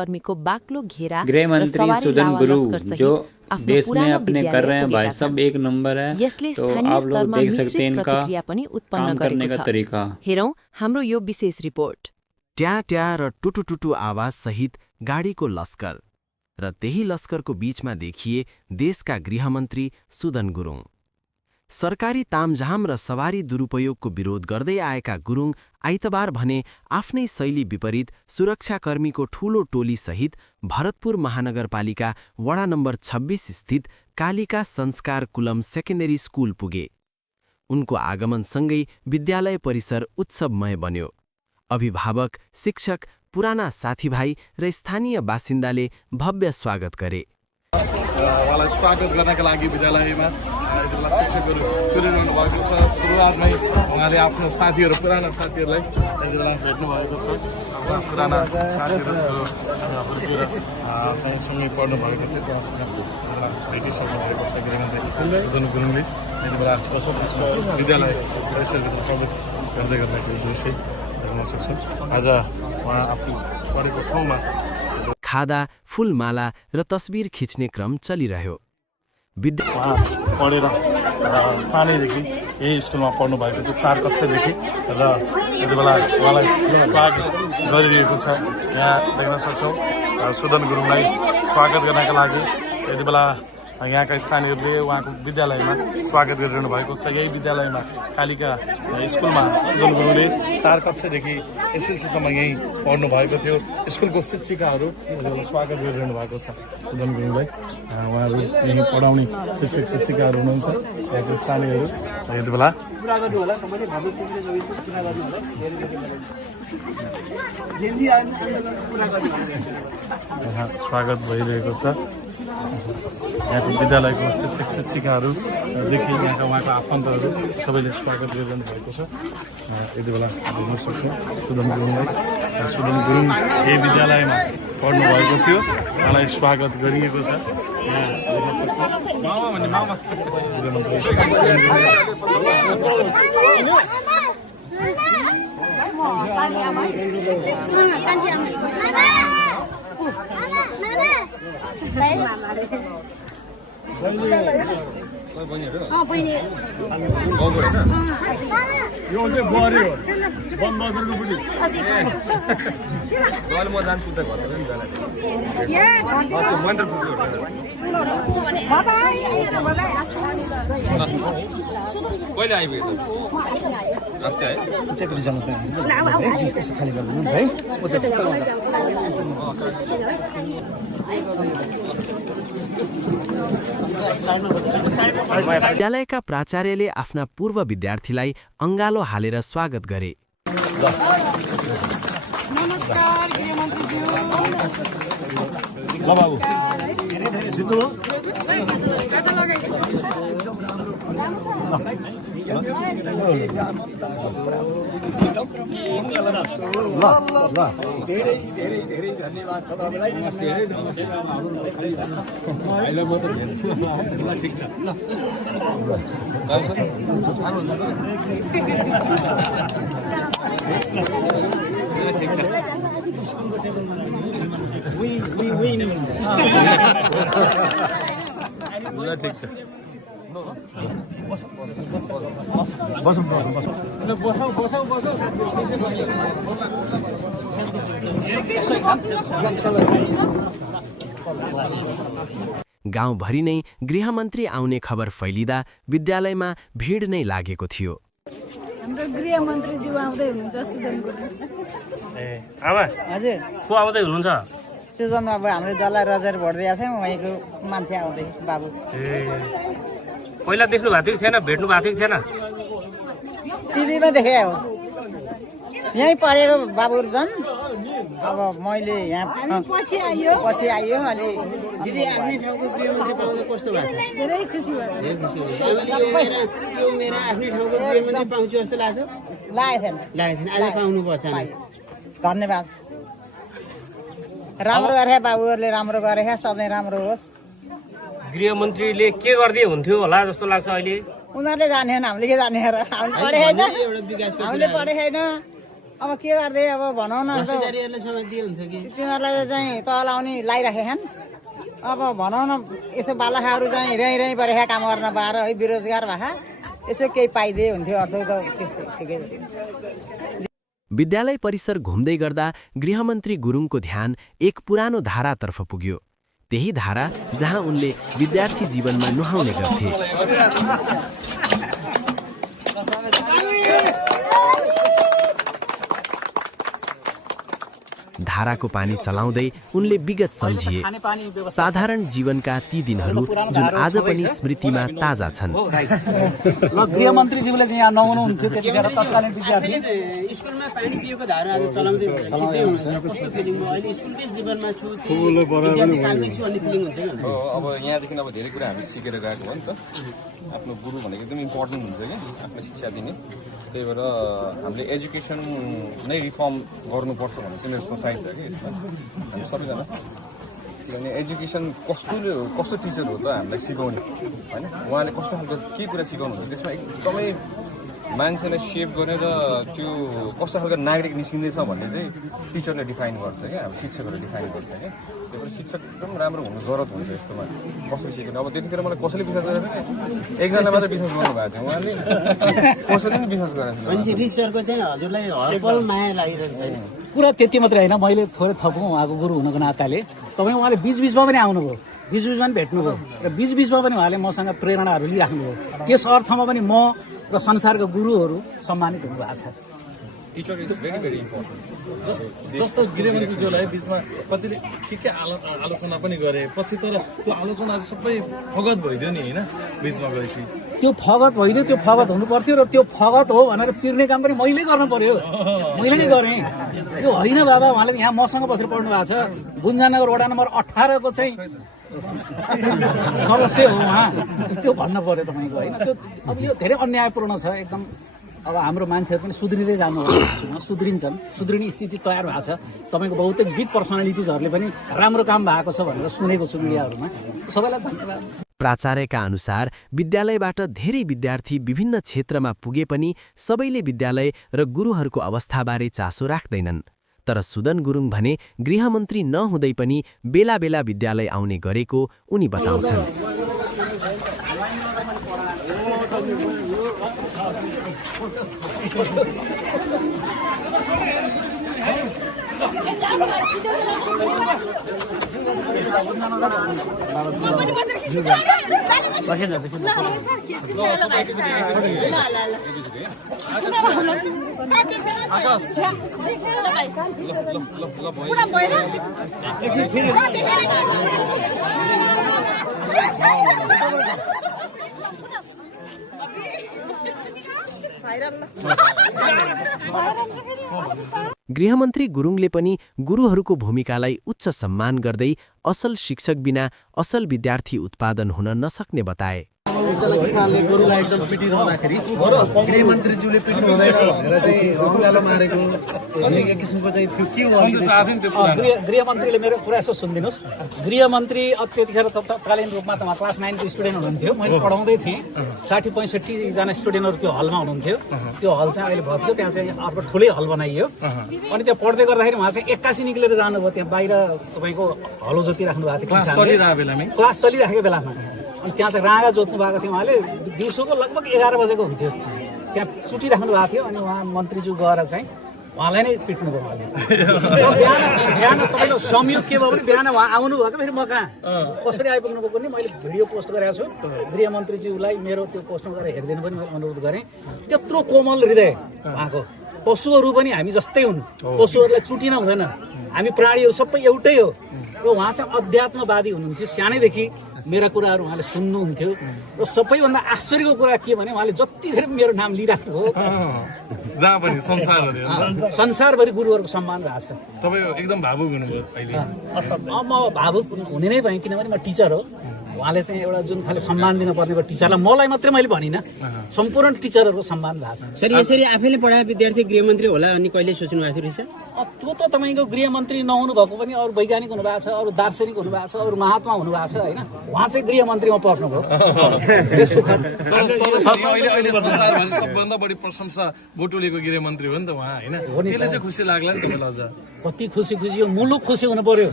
कर्मीको बाक्लो घेरा गृह मंत्री सुदन गुरु जो देश में अपने कर रहे हैं भाई सब एक नंबर है। यसले तो स्थानीय आप लोग स्तरमा देख सकते हैं मिश्रित इनका प्रतिक्रिया पनि उत्पन्न काम करने गरेको का छ। तरीका। हेरौं हाम्रो यो विशेष रिपोर्ट। ट्या ट्या र टुटुटुटु आवाज सहित गाडीको लस्कर र त्यही लस्करको बीचमा देखिए देशका गृहमन्त्री सुदन गुरुङ। सरकारी तामझाम र सवारी दुरुपयोगको विरोध गर्दै आएका गुरुङ आइतबार भने आफ्नै शैली विपरीत सुरक्षाकर्मीको ठूलो टोलीसहित भरतपुर महानगरपालिका वडा नम्बर 26 स्थित कालिका संस्कार कुलम सेकेन्डरी स्कुल पुगे। उनको आगमनसँगै विद्यालय परिसर उत्सवमय बन्यो। अभिभावक, शिक्षक, पुराना साथीभाइ र स्थानीय बासिन्दाले भव्य स्वागत गरे। उहाँलाई स्वागत गर्नका लागि विद्यालयमा शिक्षकहरू तुरिरहनु भएको छ। सुरुवातमै उहाँले आफ्नो साथीहरू, पुराना साथीहरूलाई यति बेला भेट्नु भएको छ। पुराना साथीहरू चाहिँ सँगै पढ्नु भएको थियो, त्यहाँसँग भेटिसक्नु भएको छ। गृहमन्त्री सुदन गुरुङले यति बेला विद्यालय परिसरभित्र प्रवेश गर्दै गर्दाखेरि दृश्य देख्न सक्छौँ। आज उहाँ आफू पढेको ठाउँमा खादा, फूलमाला र तस्बिर खिच्ने क्रम चलिरह्यो। उहाँ पढेर सानैदेखि यही स्कुलमा पढ्नु भएको थियो, 4 कक्षादेखि, र यति बेला उहाँलाई स्वागत गरिरहेको छ। यहाँ देख्न सक्छौँ सुदन गुरुङलाई स्वागत गर्नका लागि यति बेला यहाँका स्थानीयहरूले उहाँको विद्यालयमा स्वागत गरिरहनु भएको छ। यही विद्यालयमा कालिका स्कुलमा सुदन गुरुङले 4 कक्षादेखि एसएलसीसम्म यहीँ पढ्नु भएको थियो। स्कुलको शिक्षिकाहरू स्वागत गरिरहनु भएको छ सुदन गुरुङलाई। उहाँहरू यहीँ पढाउने शिक्षक शिक्षिकाहरू हुनुहुन्छ, यहाँको स्थानीयहरू यति बेला स्वागत भइरहेको छ। यहाँको विद्यालयको शिक्षक शिक्षिकाहरूदेखि यहाँका उहाँको आफन्तहरू सबैले स्वागत गरिरहनु भएको छ। यति बेला देख्न सक्छौँ सुदन गुरुङलाई। सुदन गुरुङ यही विद्यालयमा पढ्नु भएको थियो, उहाँलाई स्वागत गरिएको छ। यहाँ देख्न सक्छौँ विद्यालयका प्राचार्यले आफ्ना पूर्व विद्यार्थीलाई अंगालो हालेर स्वागत गरे। गाउँभरि नै गृहमन्त्री आउने खबर फैलिँदा विद्यालयमा भिड नै लागेको थियो। हाम्रो गृहमन्त्रीज्यू आउँदै हुनुहुन्छ, सुदन गुरुङ। आमा हजुर, को आउँदै हुनुहुन्छ? सुदन बाबु हाम्रो जला रजर भर्दै थियौँ, उहाँको मान्छे आउँदै बाबु। पहिला देख्नु भएको थियो कि थिएन, भेट्नु भएको थियो कि थिएन? टिभीमा देखे हो, यहीँ पढेको बाबुहरू छन्। अब मैले यहाँ पछि आयो अलि आफ्नै ठाउँको गृहमन्त्री पाउँदा कस्तो भएको छ? धेरै खुसी भयो। यो मेरो आफ्नै ठाउँको गृहमन्त्री पाउँछु जस्तो लाग्छ? लागेको थिएन। आज पाउनुपर्छ नि। धन्यवाद। राम्रो गरे बाबुहरूले, राम्रो गरे, सधैँ राम्रो होस्। गृहमन्त्रीले के गर्दै हुन्थ्यो होला जस्तो लाग्छ अहिले? उनीहरूले जाने हामीले के जाने र? हामीले पढे छैन, हामीले पढे छैन। अब के गर्दै अब भनौँ न भ्रष्टाचारीहरूले समय दिए हुन्छ कि तिनीहरूलाई चाहिँ तल आउने लागिराखेछन् अब भनौँ न यसो बालखाहरू चाहिँ रै परेका काम गर्न पाएर है बेरोजगार भए यसो केही पाइदिए हुन्थ्यो अर्थ त त्यस्तो ठिकै हो। विद्यालय परिसर घुम्दै गर्दा गृहमन्त्री गुरुङको ध्यान एक पुरानो धारातर्फ पुग्यो, त्यही धारा जहाँ उनले विद्यार्थी जीवनमा नुहाउने गर्थे। धाराको पानी चलाउँदै उनले विगत सम्झिए, साधारण जीवनका ती दिनहरू जुन आज पनि स्मृतिमा ताजा छन्। गृहमन्त्रीज्यूले चाहिँ यहाँ नहुनुहुन्थ्यो त्यतिखेर तत्कालीन विद्यार्थी स्कुलमा पानी पिएको धारा आज चलाउँदै हुनुहुन्छ कस्तो फिलिङ हो अहिले स्कुलकै जीवनमा छु विद्यार्थी कालमै छु भन्ने फिलिङ हुन्छ नि। अब यहाँदेखि अब धेरै कुरा हामी सिकेर गएको हो नि त। आफ्नो गुरु भनेको एकदम इम्पोर्टेन्ट हुन्छ कि आफूलाई शिक्षा दिने, त्यही भएर हामीले एजुकेसन नै रिफर्म गर्नुपर्छ भन्ने चाहिँ मेरो सोचाइ छ कि यसमा हामी सबैजना। किनभने एजुकेसन कस्तो टिचर हो त हामीलाई सिकाउने होइन, उहाँले कस्तो खालको के कुरा सिकाउनु हुन्छ त्यसमा एकदमै मान्छेलाई सेप गरेर त्यो कस्तो खालको नागरिक निस्किँदैछ भन्ने चाहिँ टिचरले डिफाइन गर्छ क्या, हामी शिक्षकहरूले डिफाइन गर्छ क्या। त्यही भएर शिक्षक एकदम राम्रो हुनु जरुरत हुन्छ यस्तोमा कसरी सिक्ने। अब त्यतिखेर मलाई कसैले विश्वास गरेको थिएन, एकजना मात्रै विश्वास गर्नुभएको थियो, उहाँले कसैले पनि विश्वास गरेको थिएन। भनेपछि रिसरको चाहिँ हजुरलाई हरपल माया लागिरहन्छ छैन। कुरा त्यति मात्रै होइन, मैले थोरै थपौँ उहाँको गुरु हुनुको नाताले तपाईँ उहाँले बिचबिचमा पनि आउनुभयो, बिचबिचमा पनि भेट्नुभयो र बिचबिचमा पनि उहाँले मसँग प्रेरणाहरू लिइराख्नुभयो। त्यस अर्थमा पनि म र संसारका गुरुहरू सम्मानित हुनुभएको छ। Teacher is very very important. जस्तो गृहमन्त्रीज्यूलाई बिचमा कतिले के आलोचना पनि गरे, पछि तर त्यो आलोचनाहरू सबै फगत भइदियो नि होइन बिचमा गएपछि। त्यो फगत भइदियो, त्यो फगत हुनु पर्थ्यो र त्यो फगत हो भनेर चिर्ने काम पनि मैले गर्नु पर्यो, मैले नै गरेँ। यो होइन बाबा, उहाँले यहाँ मसँग बसेर पढ्नु भएको छ, गुन्जानगर वडा नम्बर 18 को चाहिँ सदस्य हो उहाँ, त्यो भन्नु पर्यो तपाईँको होइन। त्यो अब यो धेरै अन्यायपूर्ण छ एकदम। अब हाम्रो मान्छेहरू पनि सुध्रिँदै जानु सुध्रिन्छन्, सुध्रिने स्थिति तयार भएको छ। तपाईँको बहुतेक बिग पर्सनालिटिजहरूले पनि राम्रो काम भएको छ भनेर सुनेको छु मिडियाहरूमा। सबैलाई धन्यवाद। प्राचार्यका अनुसार विद्यालयबाट धेरै विद्यार्थी विभिन्न क्षेत्रमा पुगे पनि सबैले विद्यालय र गुरुहरूको अवस्थाबारे चासो राख्दैनन्। तर सुदन गुरुङ भने गृहमन्त्री नहुँदै पनि बेला बेला विद्यालय आउने गरेको उनी बताउँछन्। गृहमन्त्री गुरुङले पनि गुरुहरूको भूमिकालाई उच्च सम्मान गर्दै असल शिक्षक बिना असल विद्यार्थी उत्पादन हुन नसक्ने बताए। एकजना किसानले गोरुलाई एकदम पिटिरहँदाखेरि गृहमन्त्रीज्यूले पिट्नु हुँदैन भनेर चाहिँ अङ्गालो मारेको भन्ने एक किसिमको चाहिँ त्यो के हो? गृहमन्त्रीले मेरो कुरा यसो सुनिदिनुहोस्। गृहमन्त्री त्यतिखेर तत्कालीन रूपमा त क्लास 9 को स्टुडेन्ट हुनुहुन्थ्यो, मैले पढाउँदै थिएँ। 60-65 जना स्टुडेन्टहरू त्यो हलमा हुनुहुन्थ्यो। त्यो हल चाहिँ अहिले भत्कियो, त्यहाँ चाहिँ अर्को ठुलै हल बनाइयो। अनि त्यहाँ पढ्दै गर्दाखेरि उहाँ चाहिँ 81 निक्लेर जानुभयो। त्यहाँ बाहिर तपाईँको हलो जोतिराख्नु भएको थियो, क्लास चलिराखेको बेलामा। अनि त्यहाँ चाहिँ राँगा जोत्नु भएको थियो उहाँले। दिउँसोको लगभग 11 बजेको हुन्थ्यो, त्यहाँ छुटिराख्नु भएको थियो। अनि उहाँ मन्त्रीज्यू गएर चाहिँ उहाँलाई नै पिट्नुभयो उहाँले। बिहान तपाईँको संयोग के भयो भने बिहान उहाँ आउनुभयो कि फेरि म कहाँ कसरी आइपुग्नु भएको नि मैले भिडियो पोस्ट गरेको छु। गृहमन्त्रीज्यूलाई मेरो त्यो पोस्टमा गरेर हेरिदिनु पनि मैले अनुरोध गरेँ। त्यत्रो कोमल हृदय उहाँको। पशुहरू पनि हामी जस्तै हुन्, पशुहरूलाई चुटिन हुँदैन, हामी प्राणीहरू सबै एउटै हो। र उहाँ चाहिँ अध्यात्मवादी हुनुहुन्थ्यो, सानैदेखि मेरा कुराहरू उहाँले सुन्नुहुन्थ्यो। र सबैभन्दा आश्चर्यको कुरा के भने उहाँले जतिखेर मेरो नाम लिइराख्नु हो जहाँ पनि संसारभरि गुरुहरूको सम्मान भएको छ। तपाईँ एकदम भावुक हुनुभयो अहिले। म भावुक हुने नै भएँ, किनभने म टिचर हो। उहाँले चाहिँ एउटा जुन खाले सम्मान दिनुपर्ने भयो टिचरलाई, मलाई मात्रै मैले भनिनँ, सम्पूर्ण टिचरहरूको सम्मान भएको छ। सर यसरी आफैले पढाए विद्यार्थी गृहमन्त्री होला अनि कहिले सोच्नु भएको थियो रहेछ? त्यो त तपाईँको गृहमन्त्री नहुनु भएको पनि अरू वैज्ञानिक हुनुभएको छ, अरू दार्शनिक हुनुभएको छ, अरू महात्मा हुनुभएको छ होइन। उहाँ चाहिँ गृहमन्त्रीमा पर्नुभयो। अहिले संसारमा सबभन्दा बढी प्रशंसा बोटुलेको गृहमन्त्री हो नि त उहाँ होइन, त्यसले चाहिँ खुसी लाग्ला नि तपाईँलाई अझ? कति खुसी यो मुलुक खुसी हुनु पर्यो।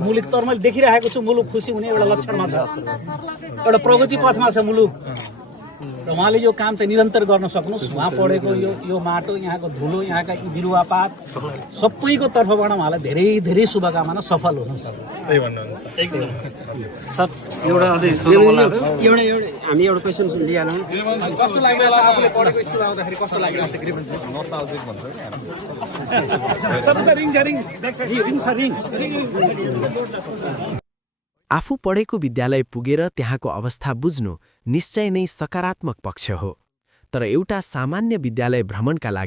मुलुक त मैले देखिरहेको छु, मुलुक खुसी हुने एउटा लक्षणमा छ, एउटा प्रगति पथमा छ मुलुक। र उहाँले यो काम चाहिँ निरन्तर गर्न सक्नुहोस्। उहाँ पढेको यो माटो, यहाँको धुलो, यहाँका यी बिरुवापात सबैको तर्फबाट उहाँलाई धेरै धेरै शुभकामना, सफल हुनुहोस्। त्यही भन्नुहुन्छ एकदम। सर एउटा एउटा हामी एउटा क्वेसन लिइहालौँ। कस्तो लागिरहेको छ आफूले पढेको स्कुल आउँदाखेरि, कस्तो लागिरहेको छ गृहमन्त्री? आफू पढेको विद्यालय पुगेर त्यहाँको अवस्था बुझ्नु निश्चय नै सकारात्मक पक्ष हो। तर एउटा सामान्य विद्यालय भ्रमणका लागि